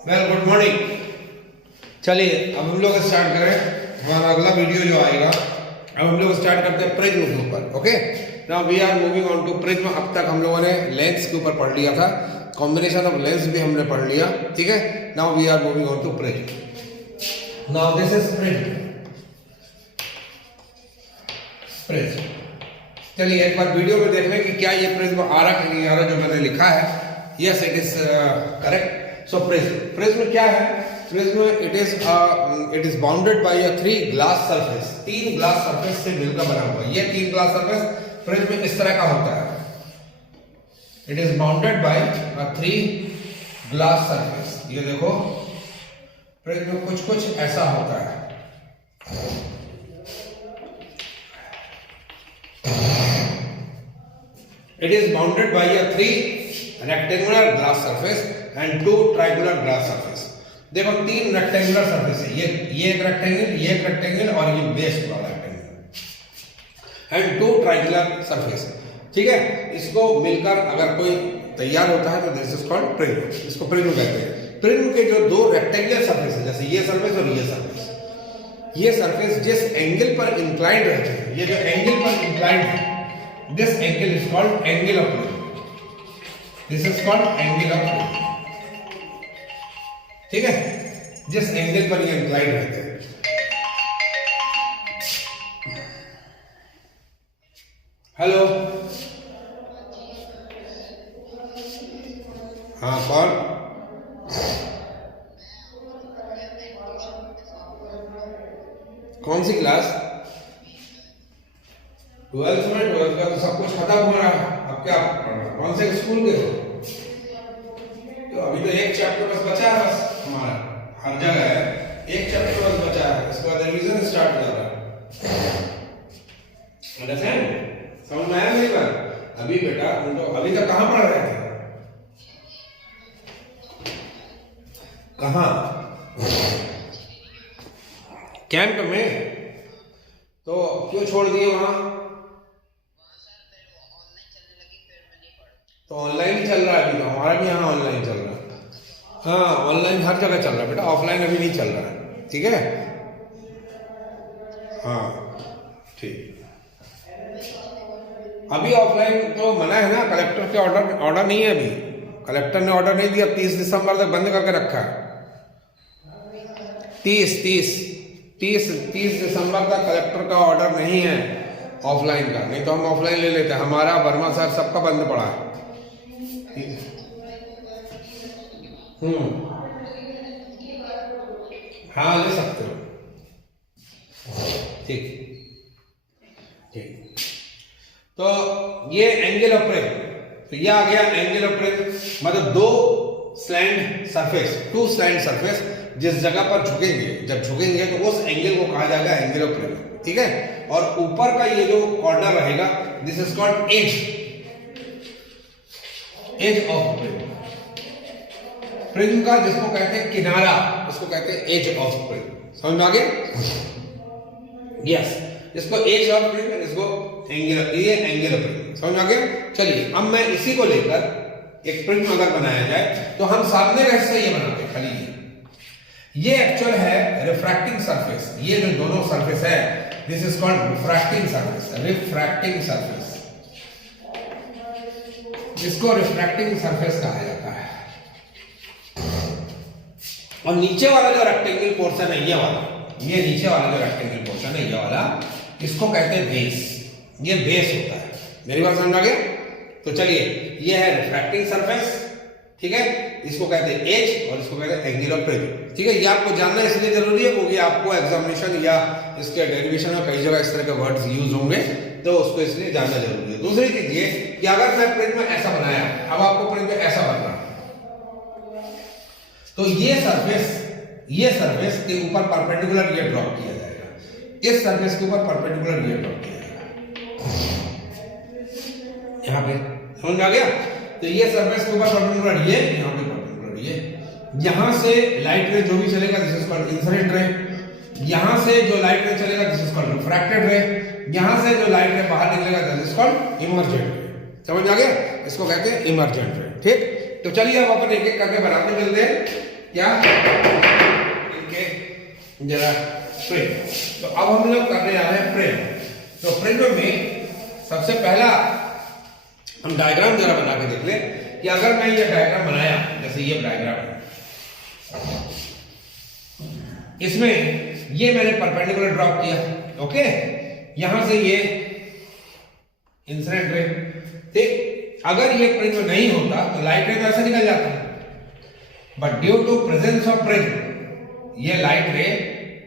Well good morning. चलिए अब हम लोग स्टार्ट करें हमारा अगला वीडियो जो आएगा। अब हम लोग स्टार्ट करते हैं प्रिज्म के ऊपर। Okay, now we are moving on to prism. अब तक हम लोगों ने लेंस के ऊपर पढ़ लिया था, कॉम्बिनेशन ऑफ लेंस भी हमने पढ़ लिया, ठीक है। Now we are moving on to prism. Now this is prism. Prism, चलिए एक बार वीडियो में देख लें कि क्या ये प्रिज्म आ रहा कि नहीं आ रहा जो मैंने लिखा है। Yes, it is correct. So prism क्या है? Prism it is bounded by a 3 glass surface. 3 glass surface से मिलकर बना हुआ है। ये 3 ग्लास सरफेस प्रिज्म इस तरह का होता है। It is bounded by a 3 glass surface. ये देखो प्रिज्म कुछ ऐसा होता है। It is bounded by a 3 rectangular glass surface and 2 triangular glass surface। देखो 3 रेक्टेंगुलर सरफेस है, ये एक रेक्टेंगल, ये एक रेक्टेंगल और ये बेस वाला रेक्टेंगल, एंड 2 ट्रायंगुलर सरफेस। ठीक है, इसको मिलकर अगर कोई तैयार होता है तो दिस इज कॉल्ड प्रिज्म। इसको प्रिज्म कहते हैं। प्रिज्म के जो 2 रेक्टेंगुलर सरफेस है, जैसे ये सरफेस और ये सरफेस, ये सरफेस जिस एंगल पर इंक्लाइंड रहते हैं, ये जो एंगल पर इंक्लाइंड है, this angle is called angle of prism। this is called angle of prism। ठीक है, जिस एंगल पर ये इंक्लाइंड रहते हैं। हेलो, हाँ कौन? कौन सी क्लास? 12th में? 12th का तो सब कुछ खत्म हो रहा है। अब क्या कौन से स्कूल के हो? तो अभी तो एक चैप्टर बस बचा है, बस हमारा हर जगह है एक चैप्टर बस बचा है, इसके बाद रिवीजन स्टार्ट हो रहा है। अंडरस्टैंड? समझ में आया मेरी बात? अभी बेटा तुम तो अभी तक कहाँ पढ़ रहे थे? कहाँ? कैंप में? तो क्यों छोड़ दिए वहां? तो ऑनलाइन ही चल रहा है अभी, तो हमारा भी यहाँ ऑनलाइन चल रहा है। हाँ, ऑनलाइन हर जगह चल रहा है बेटा, ऑफलाइन अभी नहीं चल रहा है, ठीक है। हाँ ठीक, अभी ऑफलाइन तो मना है ना, कलेक्टर के ऑर्डर नहीं है अभी। कलेक्टर ने ऑर्डर नहीं दिया, 30 दिसंबर तक बंद करके रखा है। 30 दिसंबर तक कलेक्टर का ऑर्डर नहीं है ऑफलाइन का, नहीं तो हम ऑफलाइन ले लेते हैं। हमारा वर्मा सर सबका बंद पड़ा है। हाँ ले सकते हो, ठीक ठीक। तो ये एंगल ऑफ प्रिज्म, तो ये आ गया एंगल ऑफ प्रिज्म, मतलब 2 स्लैंट सरफेस, 2 स्लैंट सरफेस जिस जगह पर झुकेंगे, जब झुकेंगे तो उस एंगल को कहा जाएगा एंगल ऑफ प्रिज्म, ठीक है। और ऊपर का ये जो कॉर्नर रहेगा, this is called edge of prism. Prism का जिसको कहते हैं किनारा, उसको कहते हैं एज ऑफ प्रिज्म। समझ में आ गया? यस, इसको एज ऑफ प्रिज्म, इसको एंगल, ये एंगल ऑफ प्रिज्म। समझ में आ गया? चलिए अब मैं इसी को लेकर एक प्रिज्म अगर बनाया जाए तो हम सामने का हिस्सा ये बनाते हैं, खाली ये एक्चुअल है रिफ्रैक्टिंग सरफेस। ये जो दोनों सरफेस है, this is called refracting surface. Refracting surface, इसको रिफ्रैक्टिंग सरफेस कहा जाता है। और नीचे वाला जो रेक्टेंगल पोर्शन है, ये वाला, ये नीचे वाला जो रेक्टेंगल पोर्शन है, ये वाला, इसको कहते हैं बेस। ये बेस होता है। मेरी बात समझ आ गया? तो चलिए, ये है रिफ्रैक्टिंग सरफेस, ठीक है, इसको कहते हैं एज और इसको कहते हैं एंगल ऑफ प्रिज्म। ठीक है, ये आपको जानना इसलिए जरूरी है क्योंकि आपको एग्जामिनेशन या इसके डेरिवेशन में कई जगह इस तरह के वर्ड्स यूज होंगे, तो उसको इसलिए जानना जरूरी है। दूसरी चीज ये कि अगर मैं प्रिज्म ऐसा बनाया, अब आपको प्रिज्म ऐसा बनना, तो ये सरफेस के ऊपर परपेंडिकुलर ये ड्रॉप किया जाएगा, इस सरफेस के ऊपर परपेंडिकुलर ये ड्रॉप किया जाएगा यहाँ पे। समझ में आ गया? तो ये सरफेस के ऊपर परपेंडिकुलर ये, यहाँ पे परपेंडिकुलर ये, यहां से लाइट रे जो भी चलेगा this is called incident ray, यहां से जो लाइट रे चलेगा दिस इज कॉल्ड रिफ्रैक्टेड रे, यहां से जो लाइट रे बाहर निकलेगा दिस इज कॉल्ड इमर्जेंट रे। समझ आ गया? इसको कहते हैं इमर्जेंट रे। ठीक, तो चलिए अब अपन एक एक करके बनाते चलते हैं। क्या इनके जरा प्रिज्म। तो अब हम लोग करने जा रहे हैं प्रिज्म। तो प्रिज्म में सबसे पहला हम डायग्राम जरा बना के देख ले कि अगर मैं ये डायग्राम बनाया, जैसे ये डायग्राम है, इसमें ये मैंने परपेंडिकुलर ड्रॉप किया, ओके, यहां से ये इंसिडेंट रे, ठीक। अगर ये प्रिज्म नहीं होता तो लाइट रे तो ऐसे निकल जाता है, but due to presence of prism ये लाइट रे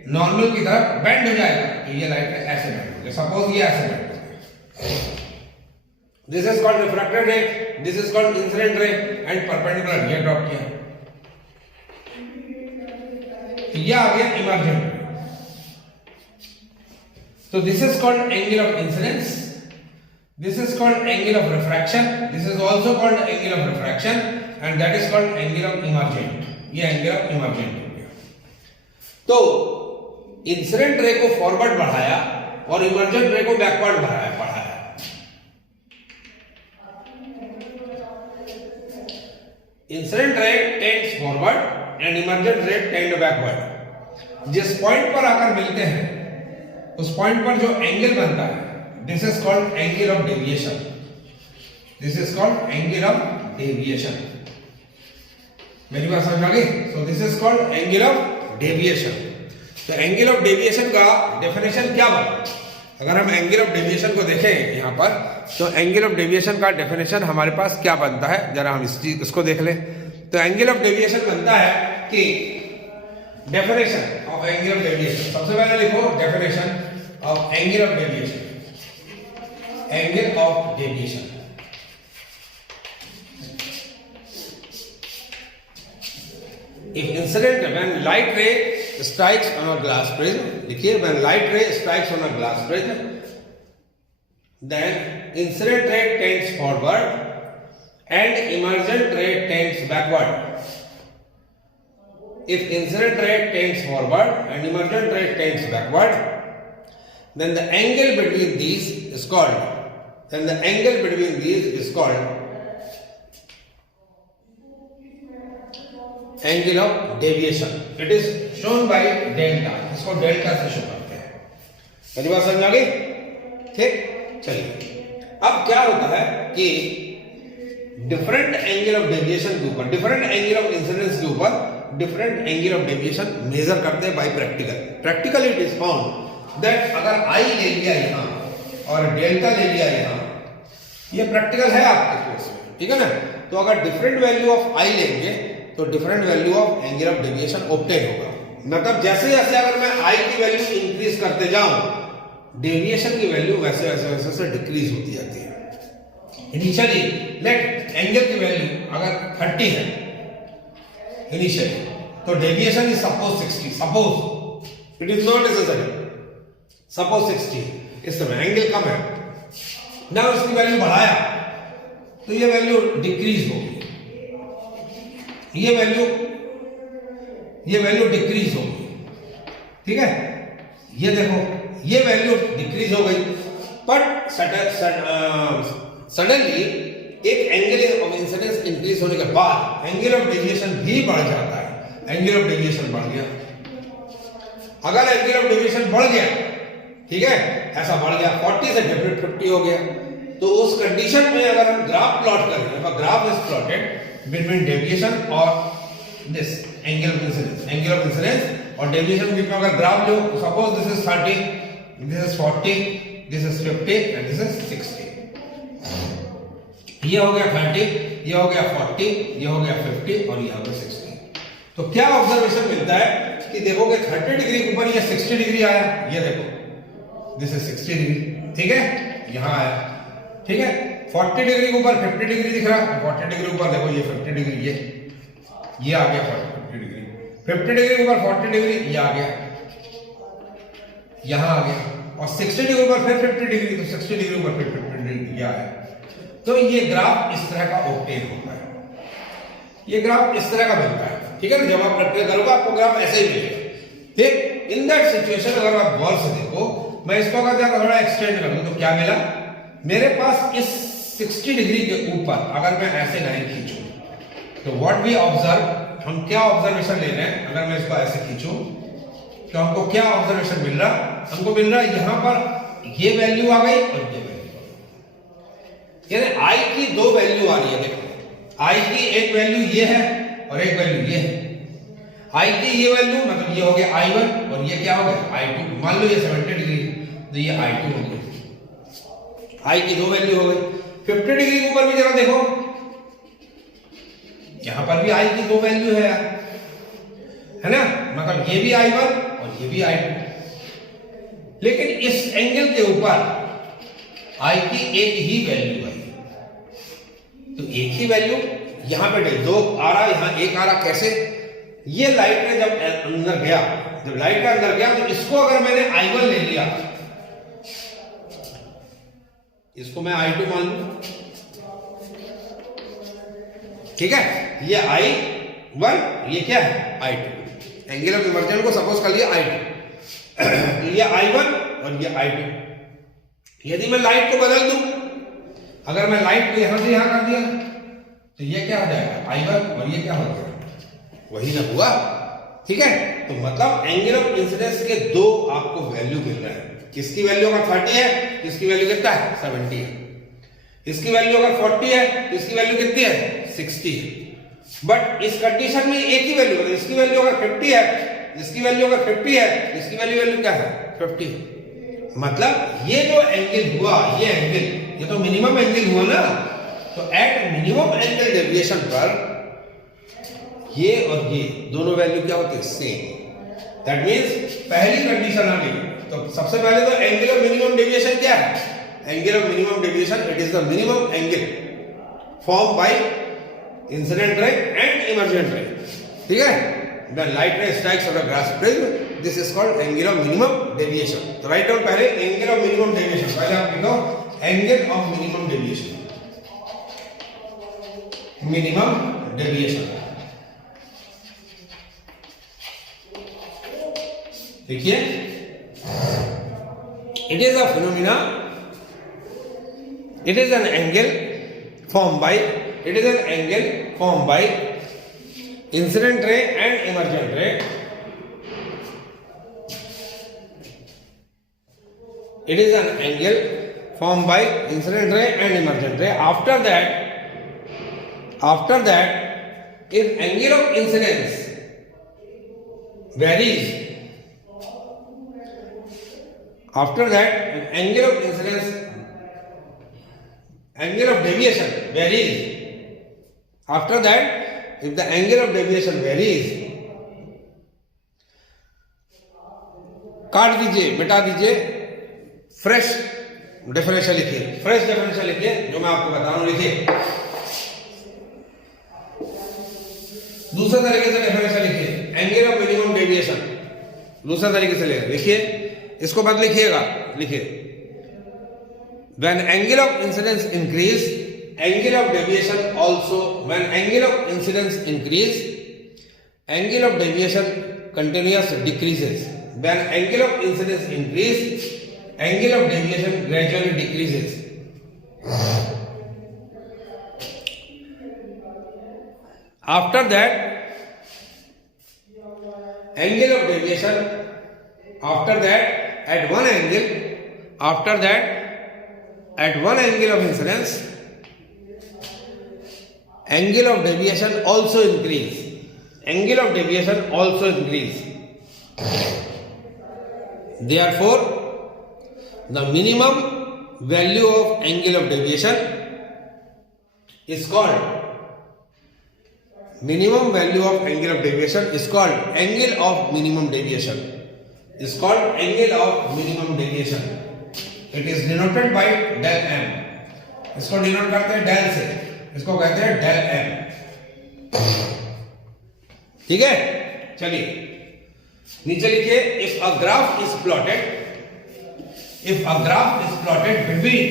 नॉर्मल की तरफ बेंड हो जाएगा। तो ये लाइट रे ऐसे बेंड हो गया, सपोज ये ऐसे बेंड हो गया। दिस इज कॉल्ड रिफ्रैक्टेड रे, this is called incident ray and perpendicular ये ड्रॉप किया, ये आ गया emergent. So this is called angle of incidence, this is called angle of refraction, this is also called angle of refraction and that is called angle of emergent। ये angle of emergent हो गया। तो incident ray को forward बढ़ाया और emergent रे को backward बढ़ाया। Incident ray tends forward and emergent रे टेंड बैकवर्ड। जिस पॉइंट पर आकर मिलते हैं उस पॉइंट पर जो एंगल बनता है, this is called angle of deviation, this is called angle of deviation. मेरी बात समझ आ गई? So this is called angle of deviation. तो एंगल ऑफ डेविएशन का डेफिनेशन क्या बना? अगर हम एंगल ऑफ डेविएशन को देखें यहां पर, तो एंगल ऑफ डेविएशन का डेफिनेशन हमारे पास क्या बनता है, जरा हम इसको देख लें। तो एंगल ऑफ डेविएशन बनता है कि definition of angle of deviation, सबसे पहले लिखो definition of angle of deviation, angle of deviation. If incident when light ray strikes on a glass prism, देखिए when light ray strikes on a glass prism, then incident ray tends forward and emergent ray tends backward. If incident ray tends forward and emergent ray tends backward, then the angle between these is called angle of deviation. It is shown by delta, इसको delta से show करते हैं। मेरी बात समझ आ गई? ठीक, चलिए अब क्या होता है कि डिफरेंट एंगल ऑफ डेविएशन के ऊपर, डिफरेंट एंगल ऑफ इंसिडेंस के ऊपर different angle of deviation measure करते हैं by practical it is found that अगर आई ले लिया यहां और डेल्टा ले लिया यहां, ये प्रैक्टिकल है आपके कोर्स में, ठीक है ना। तो अगर डिफरेंट वैल्यू ऑफ आई लेंगे तो different value of angle of deviation obtain होगा। मतलब जैसे जैसे अगर मैं आई की वैल्यू इंक्रीज करते जाऊं, डेविएशन की वैल्यू वैसे वैसे वैसे से डिक्रीज होती जाती है। इनिशियली लेट एंगल की वैल्यू अगर 30 है इनिशियली, तो deviation is suppose 60, suppose it is not necessary, suppose 60, इस समय एंगल कम है ना, उसकी वैल्यू बढ़ाया तो ये वैल्यू डिक्रीज होगी, ये वैल्यू डिक्रीज होगी, ठीक है। ये देखो ये वैल्यू डिक्रीज हो गई, बट सडनली एक एंगल ऑफ इंसिडेंस इंक्रीज होने के बाद एंगल ऑफ डेविएशन भी बढ़ जाता है। एंगल ऑफ डेविएशन बढ़ गया, अगर एंगल ऑफ डेविएशन बढ़ गया, ठीक है, ऐसा बढ़ गया 40 से 50 हो गया, तो उस कंडीशन में अगर हम ग्राफ प्लॉट करें, graph is plotted between deviation और दिस एंगल ऑफ इंसिडेंस और डेविएशन के बीच में अगर graph low, suppose this is 30, this is 40, this is 50 and this is 60। ये हो गया 30, ये हो गया 40, ये हो गया 50 और ये हो गया 60। तो क्या ऑब्जर्वेशन मिलता है कि देखोगे 30 डिग्री के ऊपर ये 60 डिग्री आया, ये देखो दिस इज 60 डिग्री, ठीक है, यहां आया, ठीक है। 40 डिग्री के ऊपर 50 डिग्री दिख रहा है, 40 डिग्री ऊपर देखो ये 50 डिग्री, ये आ गया 50 डिग्री, 50 डिग्री ऊपर 40 डिग्री, ये आ गया, यहां आ गया, और 60 डिग्री ऊपर फिर 50 डिग्री, तो 60 डिग्री ऊपर फिर 50 डिग्री, ये आया। तो ये ग्राफ इस तरह का ऑब्टेन होता है, ये ग्राफ इस तरह का बनता है, ठीक है ना। जब आप प्रैक्टिस करोगे आपको ग्राफ ऐसे ही मिलेगा, ठीक। इन दैट सिचुएशन अगर आप गौर से देखो, मैं इसको अगर थोड़ा एक्सटेंड कर दूं तो क्या मिला, मेरे पास इस 60 डिग्री के ऊपर अगर मैं ऐसे लाइन खींचूं, तो व्हाट वी ऑब्जर्व हम क्या ऑब्जर्वेशन ले रहे हैं, अगर मैं इसको ऐसे खींचूं तो हमको क्या ऑब्जर्वेशन मिल रहा, हमको मिल रहा यहां पर ये वैल्यू आ गई और ये वैल्यू आ गई, यानी आई की दो वैल्यू आ रही है। देखो आई की एक वैल्यू ये है और एक वैल्यू ये है। आई की ये वैल्यू मतलब ये हो गया I1 और ये क्या हो गया I2। मान लो ये 70 डिग्री तो ये I2 हो गया। आई की दो वैल्यू हो गई। 50 डिग्री के ऊपर भी जरा देखो, यहां पर भी आई की दो वैल्यू है ना, मतलब ये भी I1 और ये भी I2। लेकिन इस एंगल के ऊपर आई की एक ही वैल्यू आई, तो एक ही वैल्यू यहां पे दो आ रहा, यहां एक आ रहा। कैसे? ये लाइट में जब अंदर गया, जब लाइट के अंदर गया तो इसको अगर मैंने I1 ले लिया, इसको मैं I2 मान लूं, ठीक है, ये I1 ये क्या है I2। एंगल ऑफ इमर्जन को सपोज कर लिया I2, ये I1 और ये I2। यदि मैं लाइट को बदल दूं, अगर मैं लाइट को यहां से यहां कर दिया तो ये क्या हो जाएगा I1 और ये क्या हो जाएगा, वही ना हुआ। ठीक है, तो मतलब एंगल ऑफ इंसिडेंस के दो आपको वैल्यू मिल रहे हैं। किसकी वैल्यू अगर 30 है, किसकी वैल्यू कितना है 70 है। इसकी वैल्यू अगर 40 है तो इसकी वैल्यू कितनी है 60 है। बट इस कंडीशन में एक ही वैल्यू, मतलब इसकी वैल्यू अगर 50 है, इसकी वैल्यू अगर 50 है, इसकी वैल्यू क्या है 50। मतलब ये जो एंगल हुआ, ये एंगल, ये तो मिनिमम एंगल हुआ ना, तो एट मिनिमम एंगल डेविएशन पर ये और ये दोनों वैल्यू क्या होते हैं सेम। दैट मींस पहली कंडीशन आ गई। तो सबसे पहले तो एंगल ऑफ मिनिमम डेविएशन क्या है, angle of minimum deviation it is the minimum angle form by incident ray and emergent रे। ठीक है, व्हेन लाइट रे strikes on the glass prism, this is called angle of minimum deviation. तो write down पहले angle of minimum deviation, पहले आप लिखो angle of minimum deviation, minimum deviation. देखिए, it is a phenomena, it is an angle formed by incident ray and emergent ray. It is an angle formed by incident ray and emergent ray. After that, if angle of incidence varies, after that angle of incidence, angle of deviation varies, after that if the angle of deviation varies, काट दीजिए, मिटा दीजिए, fresh differential लिखिए, fresh differential लिखिए, जो मैं आपको बता रहा हूं लिखिए। दूसरे तरीके से डिफरेंशियल लिखिए, एंगल ऑफ मिनिमम डेविएशन दूसरे तरीके से लिखिए, इसको मत लिखिएगा, लिखिए when angle of incidence increase, angle of deviation also, when angle of incidence increase, angle of deviation continuous decreases. When angle of incidence increase, angle of deviation gradually decreases. After that, angle of deviation, after that at one angle, after that at one angle of incidence, angle of deviation also increase, angle of deviation also increase. Therefore the minimum value of angle of deviation is called, minimum value of angle of deviation is called angle of minimum deviation, is called angle of minimum deviation. It is denoted by del m. इसको denote करते हैं del से, इसको कहते हैं del m। ठीक है, चलिए नीचे लिखिए, if a graph is plotted, if a graph is plotted between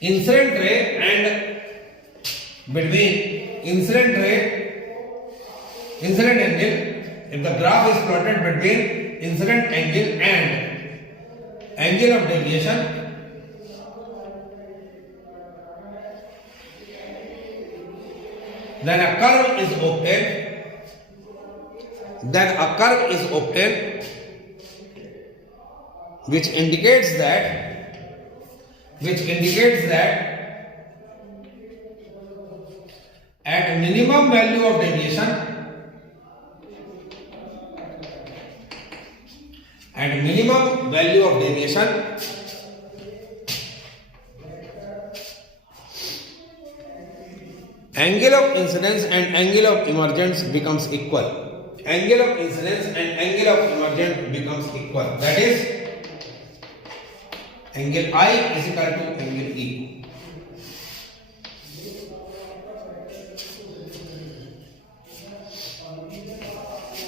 incident ray and between incident ray, incident angle, if the graph is plotted between incident angle and angle of deviation, then a curve is obtained which indicates that at minimum value of deviation angle of incidence and angle of emergence becomes equal. Angle of incidence and angle of emergence becomes equal. That is, angle I is equal to angle E.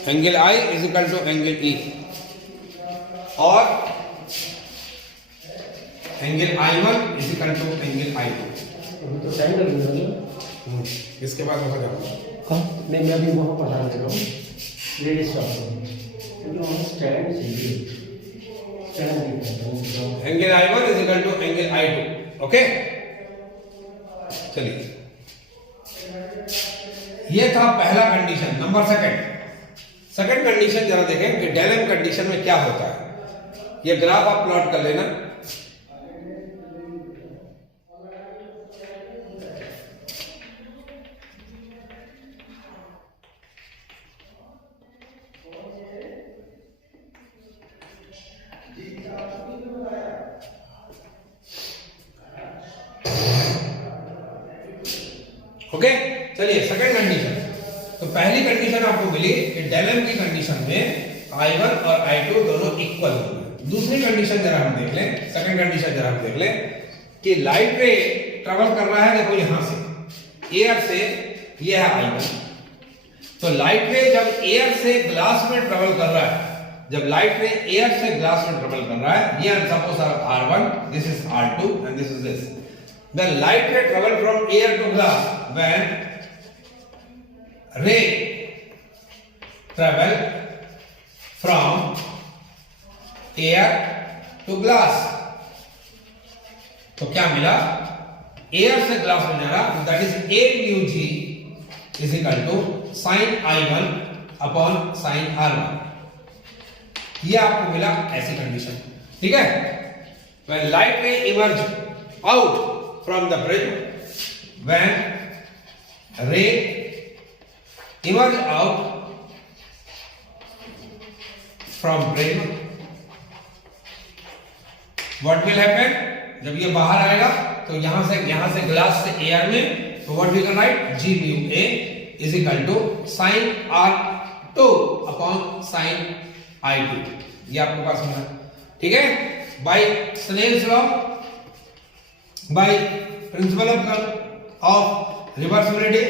Angle I is equal to angle E. और angle I1 is equal to angle I2. तो sign कर लूंगा इसके बाद वहां जाऊंगा. मैं अभी वहाँ पढ़ा रहा हूँ लेडीज स्टॉप क्योंकि वहाँ स्टैंड चाहिए angle I1 is equal to angle I2. Okay, चलिए, ये था पहला कंडीशन. नंबर सेकंड कंडीशन जरा देखें कि डेल एम कंडीशन में क्या होता है. ये ग्राफ आप प्लॉट कर लेना. ओके, चलिए सेकंड कंडीशन. तो पहली कंडीशन आपको मिली कि डेल एम की कंडीशन में I1 और I2 दोनों इक्वल होंगे. दूसरी कंडीशन जरा हम देख लें. सेकंड कंडीशन जरा हम देख लें कि लाइट रे ट्रेवल कर रहा है. देखो यहां से एयर से, ये है I1. तो लाइट रे जब एयर से ग्लास में ट्रेवल कर रहा है, जब लाइट रे एयर से ग्लास में ट्रेवल कर रहा है, ये suppose R1, this is R2 and this is this. Then light ray travel from air to glass when ray travel from air to glass. तो क्या मिला? एयर से ग्लास में जा रहा, that is a mu g is equal to sin I1 upon sin R1. ये आपको मिला ऐसी कंडीशन. ठीक है. When light ray emerge out from the prism, when ray emerge out from prism, what will happen? जब ये बाहर आएगा तो यहां से ग्लास से एयर में, तो what we can write? G mu A is equal to sin R2 upon sin I2. ये आपके पास मिला. ठीक है. By Snell's law, by principle of reversibility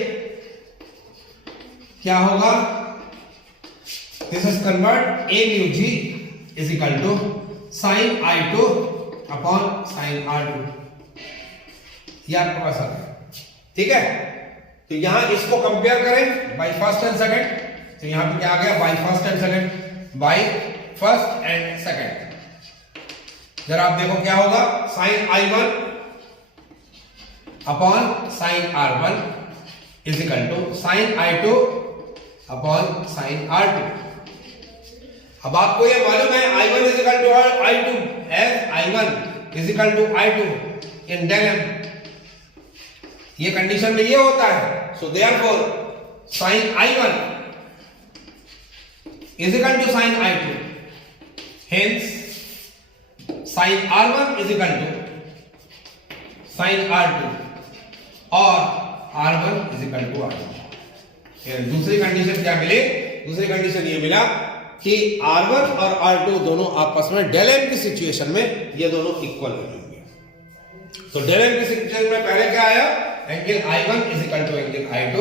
क्या होगा? This is convert a mu g is equal to sin I2 upon sin R2. ये आपके पास आ गया. ठीक है. तो यहां इसको कंपेयर करें बाय फर्स्ट एंड सेकंड. तो यहां पे क्या आ गया? By first and second. By first and second जरा आप देखो क्या होगा. sin I1 upon sin R1 is equal to sin I2 upon sin R2. अब आपको ये मालूम है I1 is equal to I2 as I1 is equal to I2 in del M. ये कंडीशन में ये होता है. So therefore sin I1 is equal to sin I2. Hence sin R1 is equal to sin R2 और R1 is equal to R2. दूसरी condition क्या मिली? दूसरी condition ये मिला कि R1 और R2 दोनों आपस में डेल एम की सिचुएशन में ये दोनों इक्वल होंगे. तो डेल एम की सिचुएशन में पहले क्या आया? Angle I1 is equal to angle I2.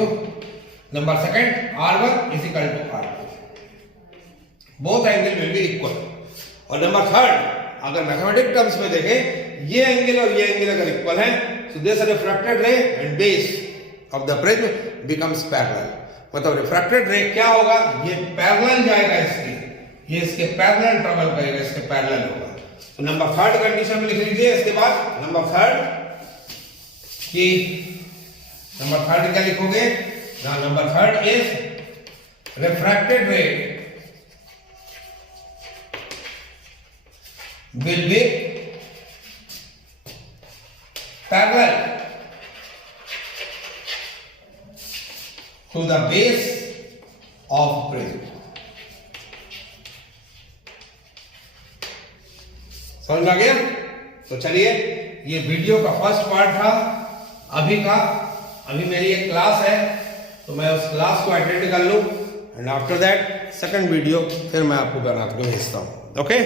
Number second R1 is equal to R2. Both angle will be equal. और नंबर थर्ड, अगर मैथमेटिक टर्म्स में देखें, ये एंगल और ये एंगल अगर इक्वल है, so this refracted ray and base of the prism becomes parallel. मतलब रिफ्रैक्टेड रे क्या होगा? ये पैरेलल जाएगा इसके, ये इसके पैरेलल ट्रेवल करेगा, इसके पैरेलल होगा. तो नंबर थर्ड कंडीशन में लिख लीजिए. इसके बाद नंबर थर्ड क्या लिखोगे Now number third is refracted ray will be parallel to the base of prism. समझ में आ गया? तो चलिए, ये वीडियो का फर्स्ट पार्ट था अभी का। अभी मेरी एक क्लास है, तो मैं उस क्लास को अटेंड कर लूं, and after that second video फिर मैं आपको बना के भेजता हूं। ओके।